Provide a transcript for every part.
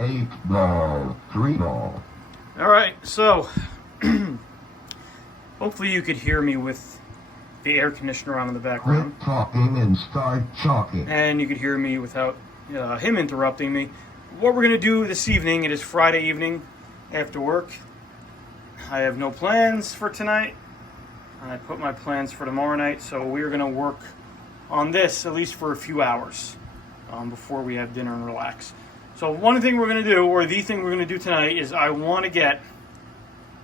8-ball, 3-ball. All right, so hopefully you could hear me with the air conditioner on in the background. Quit talking and start chalking. And you could hear me without him interrupting me. What we're going to do this evening, it is Friday evening after work. I have no plans for tonight. I put my plans for tomorrow night, so we're going to work on this at least for a few hours before we have dinner and relax. So one thing we're going to do, or the thing we're going to do tonight, is I want to get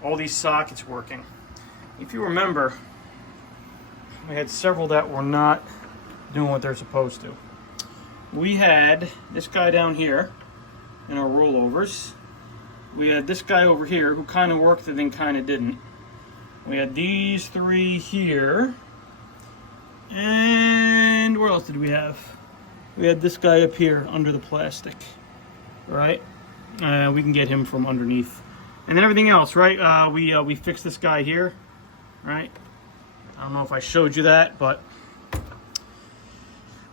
all these sockets working. If you remember, we had several that were not doing what they're supposed to. We had this guy down here in our rollovers. We had this guy over here who kind of worked and then kind of didn't. We had these three here. And where else did we have? We had this guy up here under the plastic. Right? We can get him from underneath. And then everything else, right? We fixed this guy here. Right? I don't know if I showed you that, but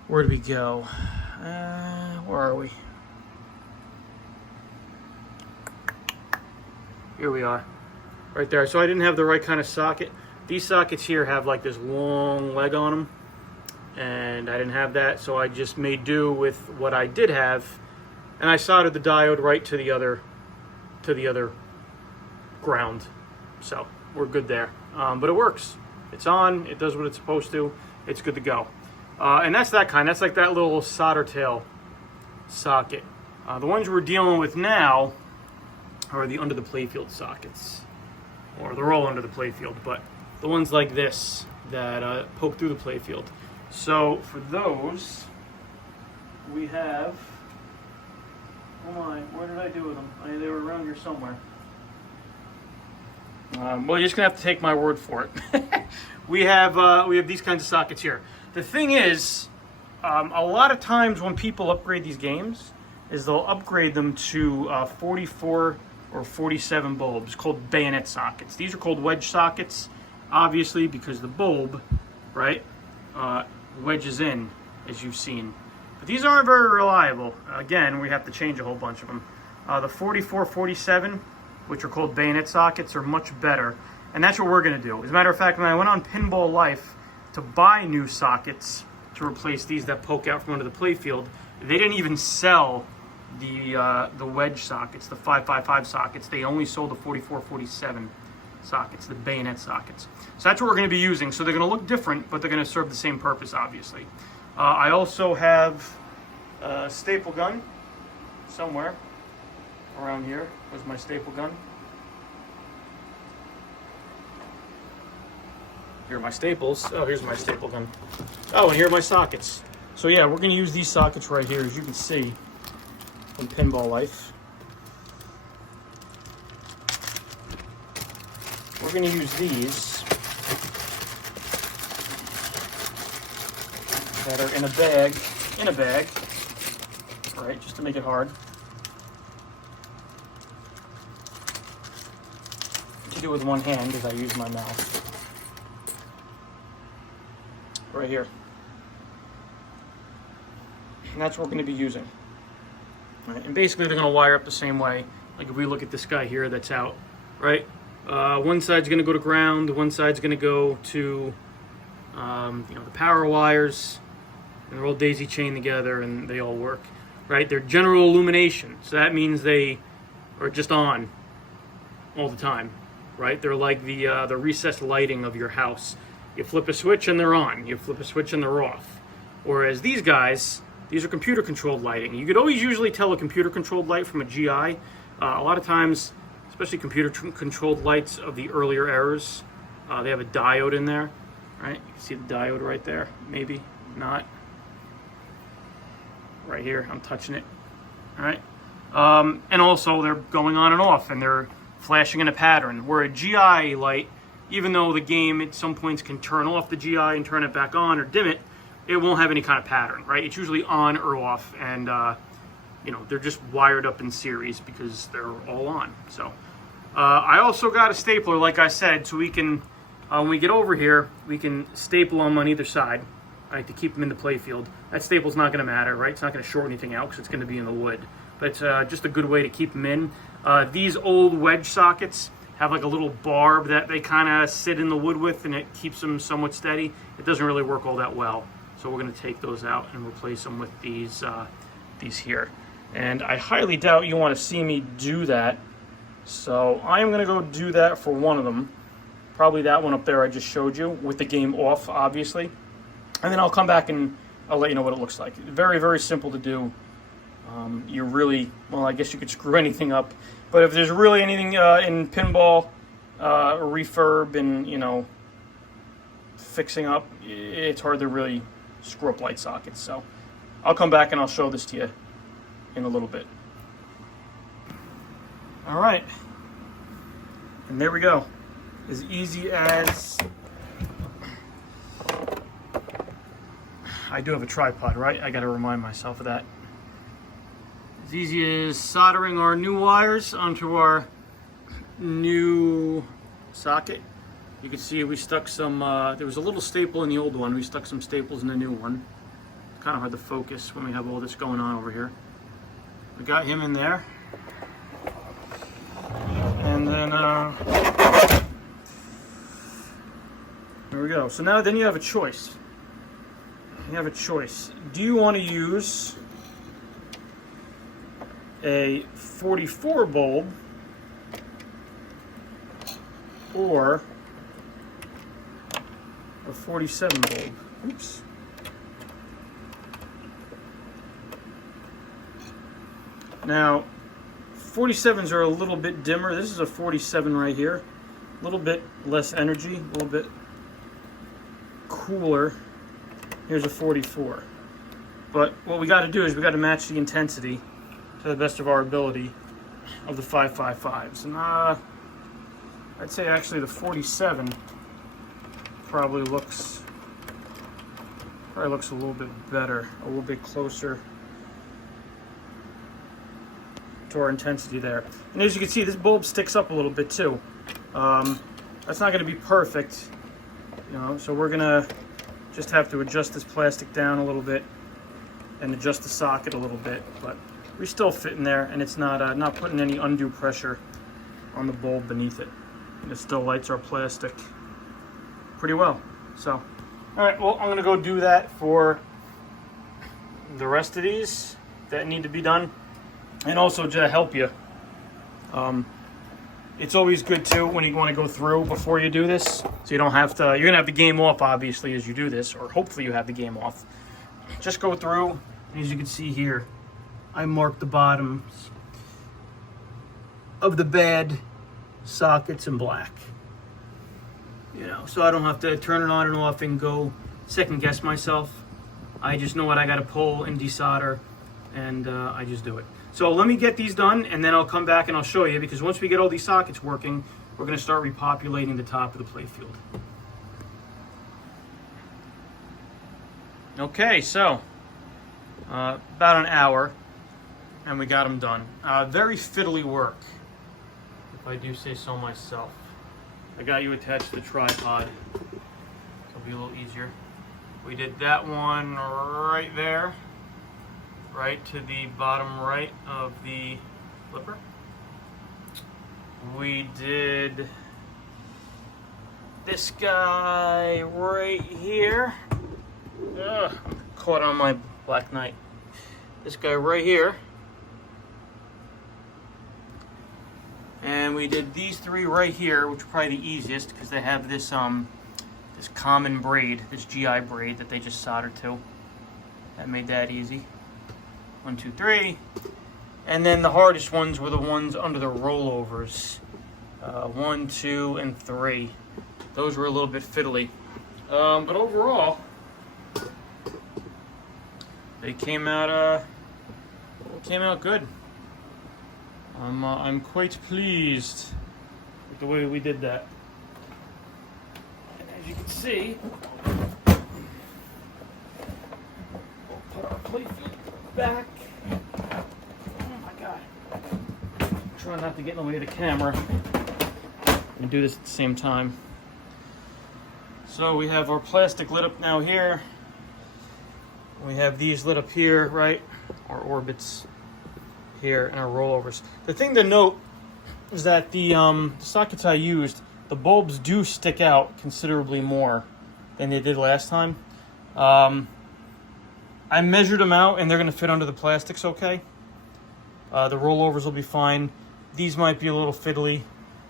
where did we go? Where are we? Here we are. Right there. So I didn't have the right kind of socket. These sockets here have like this long leg on them, and I didn't have that, so I just made do with what I did have, and I soldered the diode right to the other ground. So we're good there. But it works. It's on. It does what it's supposed to. It's good to go. And that's that kind. That's like that little solder tail socket. The ones we're dealing with now are the under the playfield sockets, or they're all under the playfield, but the ones like this that poke through the playfield. So for those, we have. Oh my, where did I do with them? They were around here somewhere. Well, you're just gonna have to take my word for it. we have these kinds of sockets here. The thing is, a lot of times when people upgrade these games, is they'll upgrade them to 44 or 47 bulbs called bayonet sockets. These are called wedge sockets, obviously, because the bulb, right, wedges in, as you've seen. But these aren't very reliable. Again, we have to change a whole bunch of them. The 44, 47, which are called bayonet sockets, are much better. And that's what we're going to do. As a matter of fact, when I went on Pinball Life to buy new sockets to replace these that poke out from under the playfield, they didn't even sell the wedge sockets, the 555 sockets. They only sold the 44, 47 sockets, the bayonet sockets. So that's what we're going to be using. So they're going to look different, but they're going to serve the same purpose, obviously. I also have a staple gun somewhere around here. Was my staple gun. Here are my staples. Oh, here's my staple gun. Oh, and here are my sockets. So yeah, we're going to use these sockets right here, as you can see from Pinball Life. We're going to use these that are in a bag, all right, just to make it hard. I can do it with one hand because I use my mouth. Right here. And that's what we're going to be using. Right? And basically they're going to wire up the same way. Like if we look at this guy here that's out, right? One side's going to go to ground, one side's going to go to the power wires, and they're all daisy chained together and they all work. Right? They're general illumination, so that means they are just on all the time. Right? They're like the recessed lighting of your house. You flip a switch and they're on. You flip a switch and they're off. Whereas these guys, these are computer-controlled lighting. You could always usually tell a computer-controlled light from a GI. A lot of times, especially computer-controlled lights of the earlier eras, they have a diode in there. Right? You can see the diode right there. Maybe not. Right here, I'm touching it. All right. And also, they're going on and off, and they're flashing in a pattern. Where a GI light, even though the game at some points can turn off the GI and turn it back on or dim it, it won't have any kind of pattern, right? It's usually on or off, and they're just wired up in series because they're all on. So I also got a stapler, like I said, so we can, when we get over here, we can staple them on either side. I like to keep them in the play field. That staple's not going to matter, right? It's not going to short anything out because it's going to be in the wood. But it's just a good way to keep them in. These old wedge sockets have like a little barb that they kind of sit in the wood with, and it keeps them somewhat steady. It doesn't really work all that well. So we're going to take those out and replace them with these here. And I highly doubt you want to see me do that. So I'm going to go do that for one of them. Probably that one up there I just showed you with the game off, obviously. And then I'll come back and I'll let you know what it looks like. Very, very simple to do. You really, well, I guess you could screw anything up. But if there's really anything in pinball, refurb, and, you know, fixing up, it's hard to really screw up light sockets. So I'll come back and I'll show this to you in a little bit. All right. And there we go. As easy as... I do have a tripod, right? I got to remind myself of that. As easy as soldering our new wires onto our new socket. You can see we stuck some, there was a little staple in the old one. We stuck some staples in the new one. It's kind of hard to focus when we have all this going on over here. We got him in there. And then, there we go. So now then you have a choice. You have a choice. Do you want to use a 44 bulb or a 47 bulb? Oops. Now, 47s are a little bit dimmer. This is a 47 right here. A little bit less energy, a little bit cooler. Here's a 44. But what we got to do is we got to match the intensity to the best of our ability of the 555s. And I'd say actually the 47 probably looks a little bit better, a little bit closer to our intensity there. And as you can see, this bulb sticks up a little bit too. That's not going to be perfect, you know, so we're going to just have to adjust this plastic down a little bit and adjust the socket a little bit, but we still fit in there, and it's not putting any undue pressure on the bulb beneath it. And it still lights our plastic pretty well. So, all right, well, I'm gonna go do that for the rest of these that need to be done, and also to help you. It's always good too when you want to go through before you do this, so you don't have to. You're gonna have the game off obviously as you do this, or hopefully you have the game off. Just go through, and as you can see here, I marked the bottoms of the bad sockets in black. You know, so I don't have to turn it on and off and go second guess myself. I just know what I got to pull and desolder, and I just do it. So let me get these done, and then I'll come back and I'll show you, because once we get all these sockets working, we're going to start repopulating the top of the playfield. Okay, so about an hour, and we got them done. Very fiddly work, if I do say so myself. I got you attached to the tripod, so it'll be a little easier. We did that one right there, right to the bottom right of the flipper. We did this guy right here. Ugh, caught on my Black Knight. This guy right here. And we did these three right here, which are probably the easiest because they have this this common braid, this GI braid that they just soldered to. That made that easy. 1, 2, 3. And then the hardest ones were the ones under the rollovers. 1, 2, and 3. Those were a little bit fiddly. But overall, they came out good. I'm quite pleased with the way we did that. And as you can see, we'll put our playfield back. Oh my god. Try not to get in the way of the camera and do this at the same time. So we have our plastic lit up now here. We have these lit up here, right? Our orbits here and our rollovers. The thing to note is that the sockets I used, the bulbs do stick out considerably more than they did last time. I measured them out and they're going to fit under the plastics okay. The rollovers will be fine. These might be a little fiddly,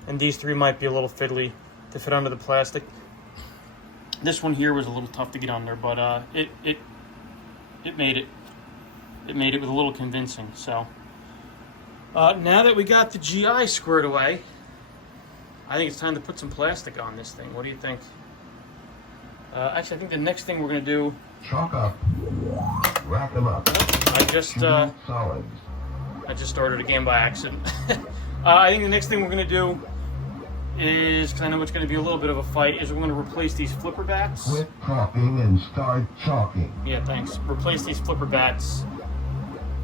and these three might be a little fiddly to fit under the plastic. This one here was a little tough to get under, but it made it. It made it with a little convincing. So now that we got the GI squared away, I think it's time to put some plastic on this thing. What do you think? Actually, I think the next thing we're going to do... Chalk up. Rack them up. I just started a game by accident. I think the next thing we're going to do is, because I know it's going to be a little bit of a fight, is we're going to replace these flipper bats. Quit talking and start chalking. Yeah, thanks. Replace these flipper bats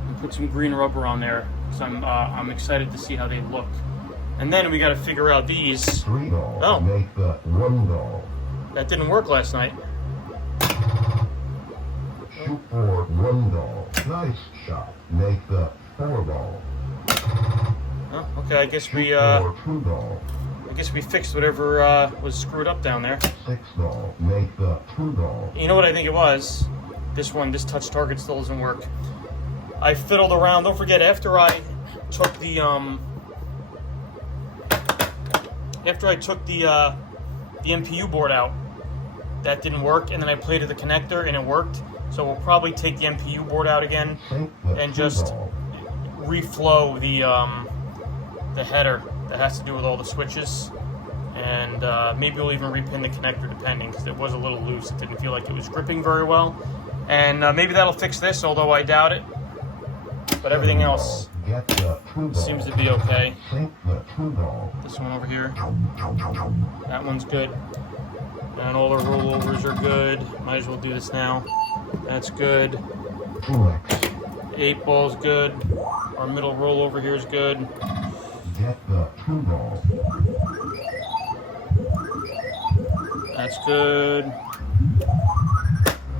and put some green rubber on there, because I'm excited to see how they look. And then we got to figure out these. 3 ball. Oh. Make the 1 ball. That didn't work last night. Shoot for 1 ball. Nice shot. Make the 4 ball. Oh, okay, I guess we For 2 ball. I guess we fixed whatever was screwed up down there. 6 ball. Make the 2 ball. You know what I think it was? This touch target still doesn't work. I fiddled around. Don't forget, after I took the MPU board out, that didn't work, and then I plated the connector and it worked. So we'll probably take the MPU board out again and just reflow the header that has to do with all the switches, and maybe we'll even repin the connector depending, because it was a little loose. It didn't feel like it was gripping very well, and maybe that'll fix this, although I doubt it. But everything else seems to be okay. This one over here, that one's good, and all our rollovers are good. Might as well do this now. That's good. 8 ball's good. Our middle rollover here is good. Get the 2 ball. That's good.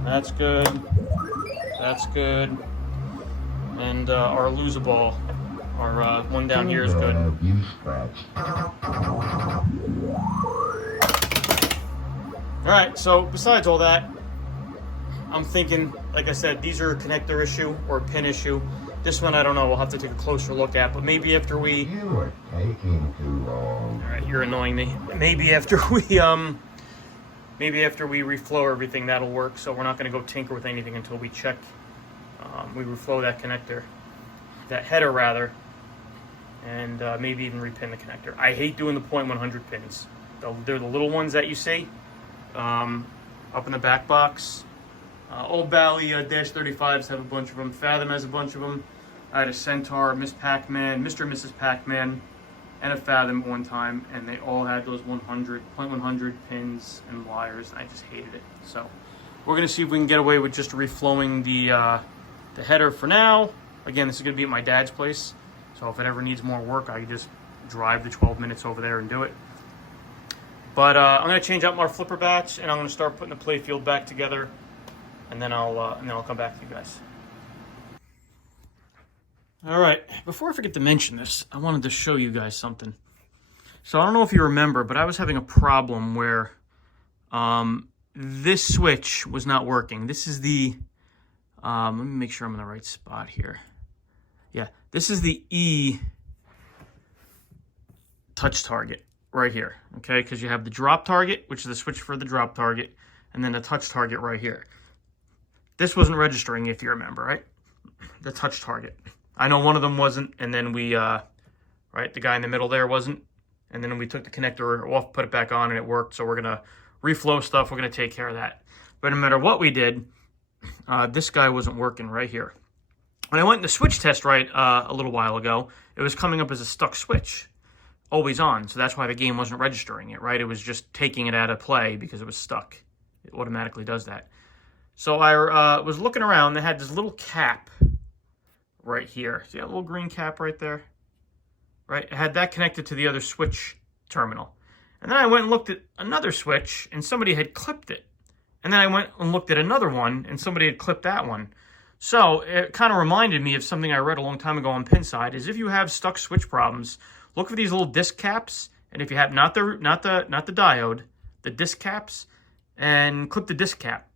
That's good. That's good. And our loser ball, our one down here is good. Alright, so besides all that, I'm thinking, like I said, these are a connector issue or a pin issue. This one, I don't know. We'll have to take a closer look at. But maybe after we... You are taking too long. All right, you're annoying me. Maybe after we reflow everything, that'll work. So we're not going to go tinker with anything until we check. We reflow that connector, that header rather, and maybe even repin the connector. I hate doing the 0.100 pins. They're the little ones that you see up in the back box. Old Bally Dash 35s have a bunch of them. Fathom has a bunch of them. I had a Centaur, Miss Pac-Man, Mr. and Mrs. Pac-Man, and a Fathom one time, and they all had those 0.100 pins and wires. I just hated it. So we're going to see if we can get away with just reflowing the header for now. Again, this is going to be at my dad's place, so if it ever needs more work, I can just drive the 12 minutes over there and do it. But I'm going to change out my flipper batch, and I'm going to start putting the playfield back together. And then I'll come back to you guys. All right, before I forget to mention this, I wanted to show you guys something. So I don't know if you remember, but I was having a problem where this switch was not working. This is the, let me make sure I'm in the right spot here. Yeah, this is the E touch target right here, okay? Because you have the drop target, which is the switch for the drop target, and then the touch target right here. This wasn't registering, if you remember, right? The touch target. I know one of them wasn't, and then we, right, the guy in the middle there wasn't. And then we took the connector off, put it back on, and it worked. So we're going to reflow stuff. We're going to take care of that. But no matter what we did, this guy wasn't working right here. When I went in the switch test right a little while ago, it was coming up as a stuck switch, always on. So that's why the game wasn't registering it, right? It was just taking it out of play because it was stuck. It automatically does that. So I was looking around. They had this little cap right here. See that little green cap right there? Right? It had that connected to the other switch terminal. And then I went and looked at another switch, and somebody had clipped it And then I went and looked at another one, and somebody had clipped that one. So it kind of reminded me of something I read a long time ago on Pinside, is if you have stuck switch problems, look for these little disc caps, and if you have not the diode, the disc caps, and clip the disc cap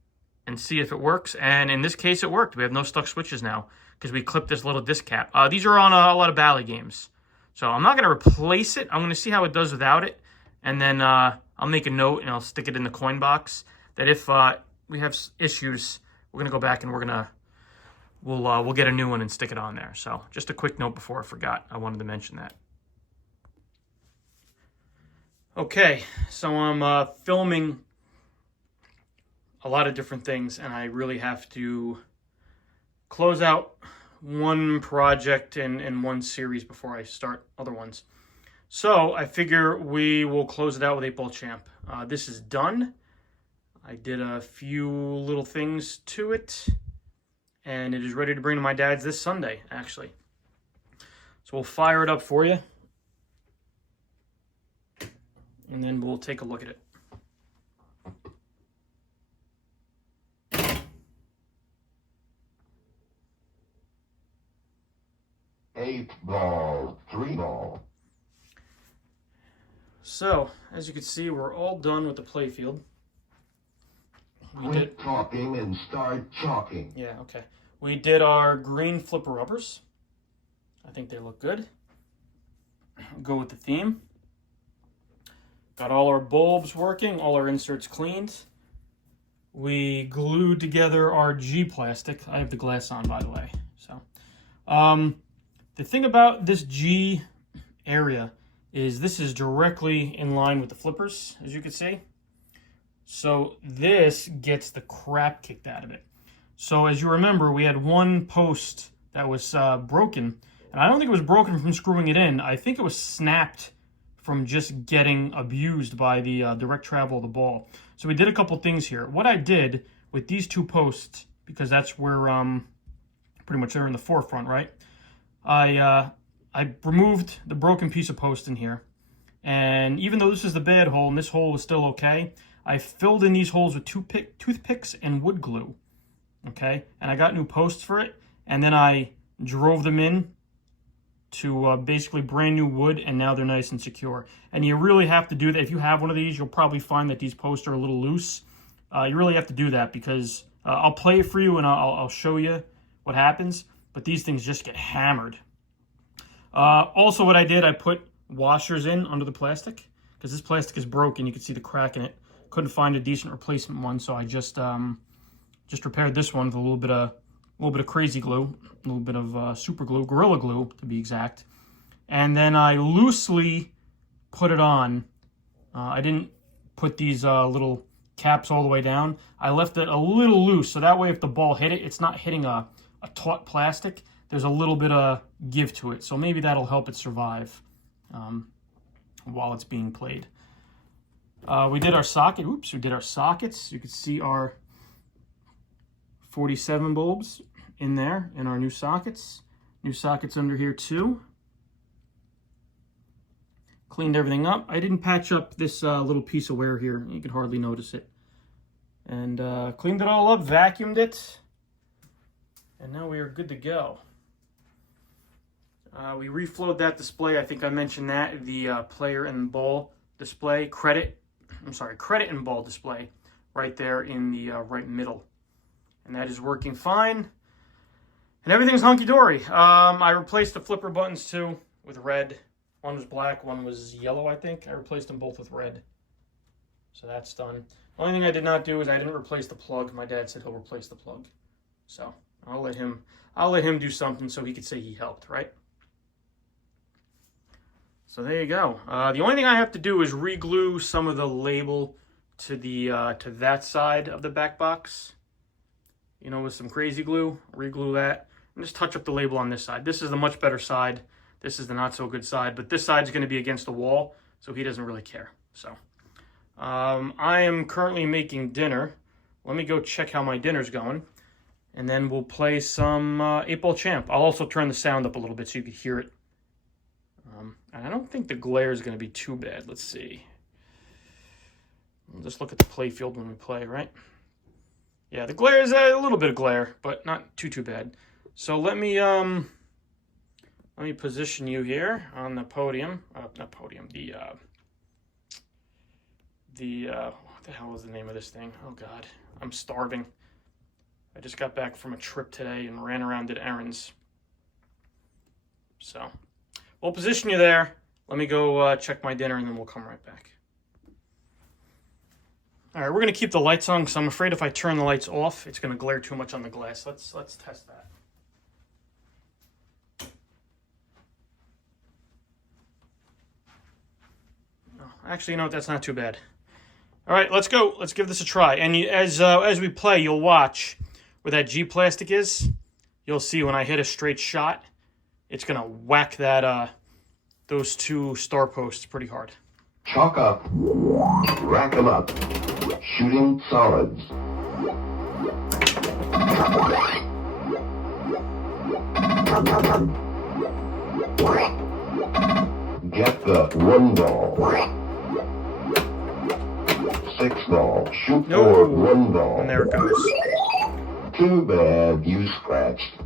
and see if it works. And in this case, it worked. We have no stuck switches now because we clipped this little disc cap. These are on a lot of Bally games. So I'm not going to replace it. I'm going to see how it does without it. And then I'll make a note and I'll stick it in the coin box that if we have issues, we're going to go back and we'll get a new one and stick it on there. So just a quick note before I forgot. I wanted to mention that. Okay, so I'm filming a lot of different things, and I really have to close out one project in one series before I start other ones. So I figure we will close it out with 8-Ball Champ. This is done. I did a few little things to it, and it is ready to bring to my dad's this Sunday, actually. So we'll fire it up for you, and then we'll take a look at it. 8-ball, 3-ball. So, as you can see, we're all done with the playfield. Quit talking and start chalking. Yeah, okay. We did our green flipper rubbers. I think they look good. Go with the theme. Got all our bulbs working, all our inserts cleaned. We glued together our G plastic. I have the glass on, by the way. So, the thing about this G area is this is directly in line with the flippers, as you can see. So this gets the crap kicked out of it. So as you remember, we had one post that was broken, and I don't think it was broken from screwing it in. I think it was snapped from just getting abused by the direct travel of the ball. So we did a couple things here. What I did with these two posts, because that's where pretty much they're in the forefront, right? I removed the broken piece of post in here, and even though this is the bad hole and this hole was still okay, I filled in these holes with toothpicks and wood glue, okay? And I got new posts for it, and then I drove them in to basically brand new wood, and now they're nice and secure. And you really have to do that. If you have one of these, you'll probably find that these posts are a little loose. You really have to do that because I'll play it for you and I'll show you what happens, but these things just get hammered. Also what I did, I put washers in under the plastic because this plastic is broken. You can see the crack in it. Couldn't find a decent replacement one, so I just repaired this one with a little bit of crazy glue, a little bit of super glue, Gorilla Glue to be exact, and then I loosely put it on. I didn't put these little caps all the way down. I left it a little loose, so that way if the ball hit it, it's not hitting a taut plastic. There's a little bit of give to it, so maybe that'll help it survive while it's being played. We did our socket. We did our sockets. You can see our 47 bulbs in there in our new sockets. New sockets under here too. Cleaned everything up. I didn't patch up this little piece of wear here. You can hardly notice it. And cleaned it all up, vacuumed it, and now we are good to go. We reflowed that display. I think I mentioned that. The player and ball display, credit and ball display right there in the right middle. And that is working fine. And everything's hunky-dory. I replaced the flipper buttons too with red. One was black, one was yellow, I think. I replaced them both with red. So that's done. The only thing I did not do is I didn't replace the plug. My dad said he'll replace the plug. So I'll let him do something so he could say he helped, right? So there you go. The only thing I have to do is re-glue some of the label to the to that side of the back box. You know, with some crazy glue, re-glue that, and just touch up the label on this side. This is the much better side. This is the not so good side, but this side's going to be against the wall, so he doesn't really care. So I am currently making dinner. Let me go check how my dinner's going, and then we'll play some 8-Ball Champ. I'll also turn the sound up a little bit so you can hear it. And I don't think the glare is going to be too bad. Let's see. We'll just look at the play field when we play, right? Yeah, the glare is a little bit of glare, but not too bad. So let me position you here on the podium. Not podium. What the hell is the name of this thing? Oh God, I'm starving. I just got back from a trip today and ran around, did errands. So we'll position you there. Let me go check my dinner, and then we'll come right back. All right, we're gonna keep the lights on because I'm afraid if I turn the lights off, it's gonna glare too much on the glass. Let's test that. Oh, actually, you know what? That's not too bad. All right, let's go. Let's give this a try. And as we play, you'll watch where that G plastic is. You'll see when I hit a straight shot, it's gonna whack that those two star posts pretty hard. Chalk up. Rack 'em up. Shooting solids. Get the 1 ball. 6 ball. Shoot for 1 ball. And there it goes. Too bad you scratched.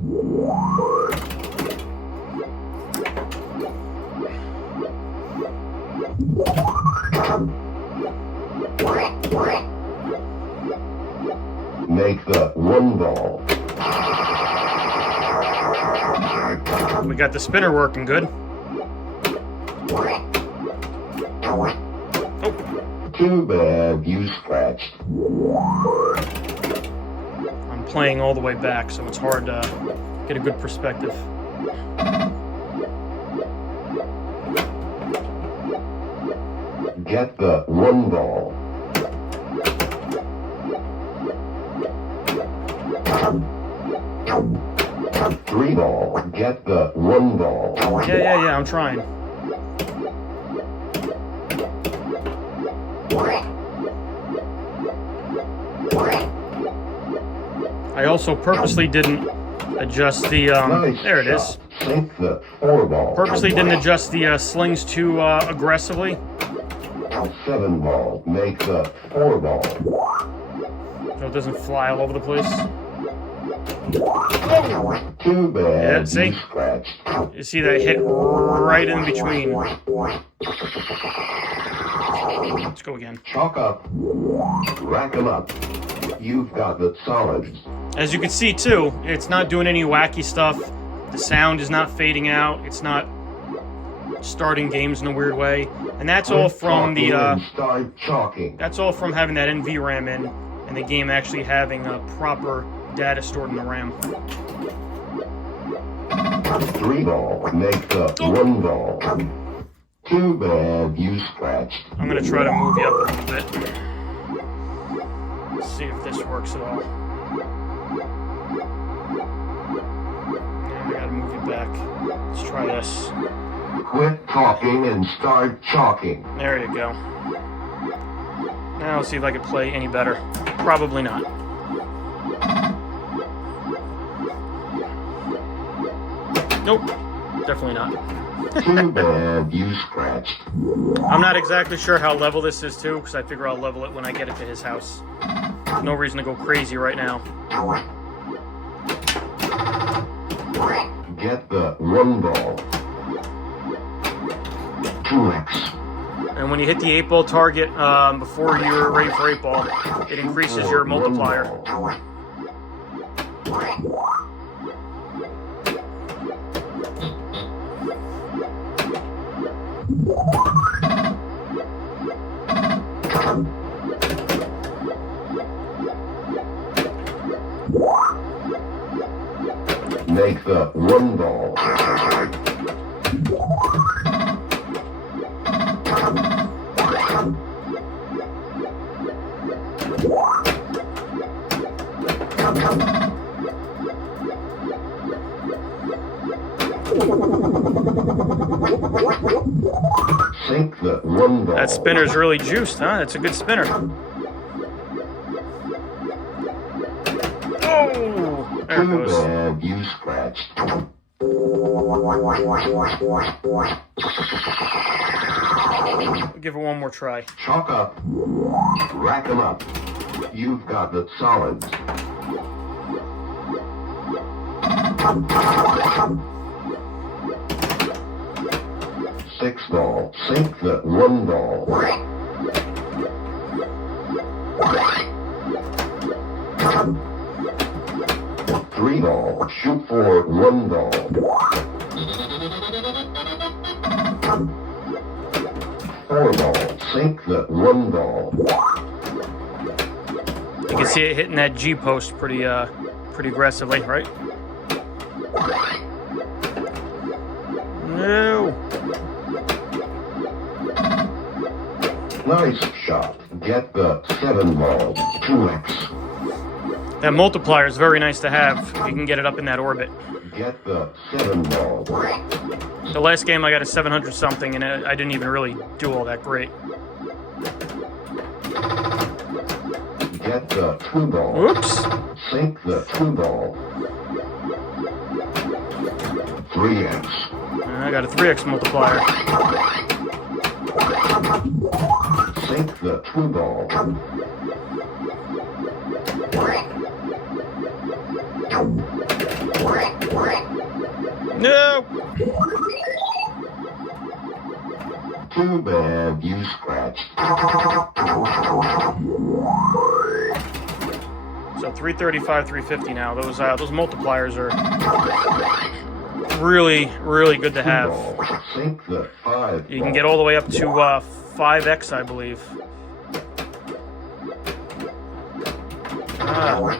Make the 1 ball. We got the spinner working good. Oh. Too bad you scratched. I'm playing all the way back, so it's hard to get a good perspective. Get the 1 ball. 3 ball. Get the 1 ball. Yeah, I'm trying. I also purposely didn't adjust the, Nice there it shot. is. Sink the 4 ball. Purposely didn't adjust the slings too aggressively. 7 ball. Make the 4 ball. So it doesn't fly all over the place. Too bad Yeah, see? you scratched. You see that hit right in between. Let's go again. Chalk up. Rack 'em up. You've got the solids. As you can see too, it's not doing any wacky stuff. The sound is not fading out. It's not starting games in a weird way. And that's all from the Start chalking. that's all from having that NVRAM in and the game actually having a proper data stored in the RAM. 3 ball. Make the 1 ball. Too bad you scratched. I'm gonna try to move you up a little bit. Let's see if this works at all. Yeah, I gotta move you back. Let's try this. Quit talking and start chalking. There you go. Now let's see if I can play any better. Probably not. Nope. Definitely not. Too bad you scratched. I'm not exactly sure how level this is too, because I figure I'll level it when I get it to his house. No reason to go crazy right now. Get the 1 ball. 2x. And when you hit the 8-ball target before you're ready for 8-ball, it increases your multiplier. Make the 1 ball. Sink the 1 ball. That spinner's really juiced, huh? That's a good spinner. Oh! There it Too goes. bad you scratched. We'll give it one more try. Chalk up. Rack 'em up. You've got the solids. Six ball. Sink the one ball. Three ball. Shoot for one ball. Four ball. Sink the one ball. You can see it hitting that G post pretty aggressively, right? No. Nice shot. Get the seven ball. 2x. That multiplier is very nice to have. If you can get it up in that orbit. Get the seven ball. The last game I got a 700 something, and I didn't even really do all that great. Get the two ball. Whoops. Sink the two ball. 3x. I got a 3x multiplier. Sink the two ball. No. Too bad you scratched. So 335, 350 now. Those multipliers are really, really good to have. Sink the five. You can get all the way up to 5x, I believe.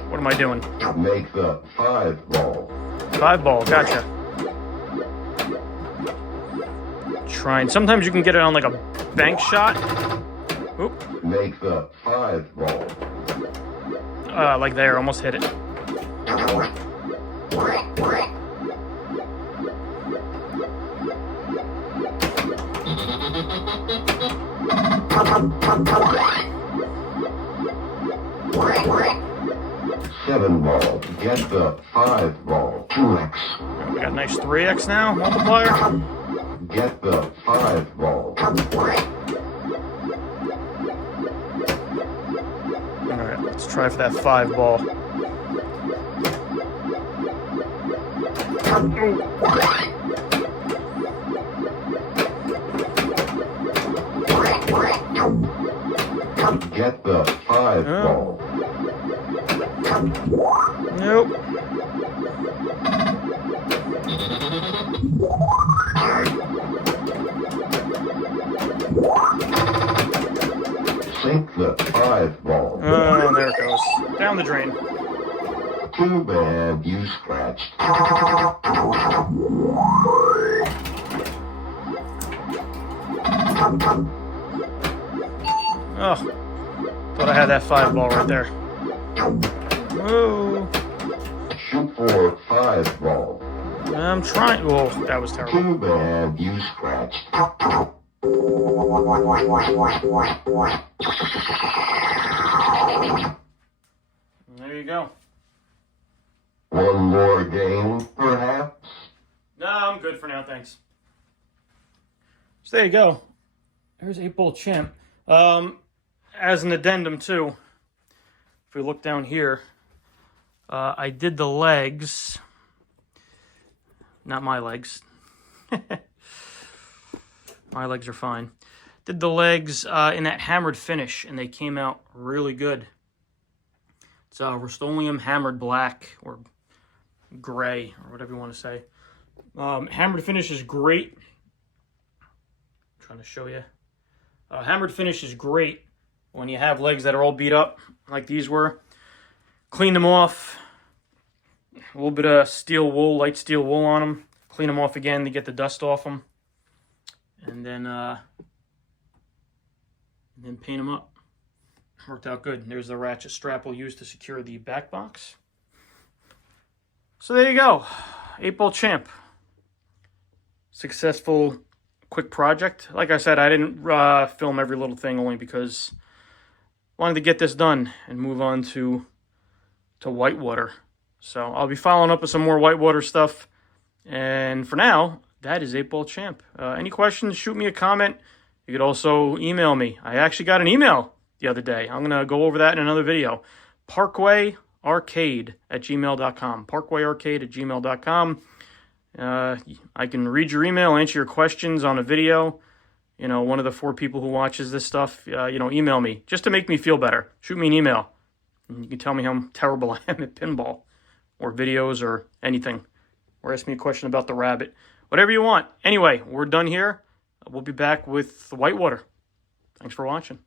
What am I doing? Make the five ball. 5 ball, gotcha. Trying. Sometimes you can get it on like a bank shot. Oop. Make the five ball. Like there, almost hit it. Seven ball. Get the five ball. 2x. We got a nice 3x now, multiplier. Get the five ball. Alright, let's try for that 5 ball. Get the five ball. Nope. Sink the five ball. Oh, there it goes. Down the drain. Too bad you scratched. Oh, thought I had that 5 ball right there. Whoa. Shoot for five ball. I'm trying. Oh, that was terrible. Too bad you scratched. There you go. One more game, perhaps? No, I'm good for now, thanks. So there you go. There's 8-ball champ. As an addendum too, if we look down here, I did the legs. Not my legs. My legs are fine. Did the legs in that hammered finish, and they came out really good. It's Rust-Oleum hammered black, or gray, or whatever you want to say. Hammered finish is great. I'm trying to show you. Hammered finish is great when you have legs that are all beat up, like these were. Clean them off. A little bit of steel wool, light steel wool on them. Clean them off again to get the dust off them. And then paint them up. Worked out good. There's the ratchet strap we'll use to secure the back box. So there you go. 8-ball champ. Successful, quick project. Like I said, I didn't film every little thing only because I wanted to get this done and move on to whitewater. So I'll be following up with some more whitewater stuff. And for now, that is 8-ball champ. Any questions, shoot me a comment. You could also email me. I actually got an email the other day. I'm going to go over that in another video. ParkwayArcade@gmail.com. ParkwayArcade@gmail.com. I can read your email, answer your questions on a video. You know, one of the 4 people who watches this stuff, email me just to make me feel better. Shoot me an email. And you can tell me how terrible I am at pinball or videos or anything. Or ask me a question about the rabbit. Whatever you want. Anyway, we're done here. We'll be back with Whitewater. Thanks for watching.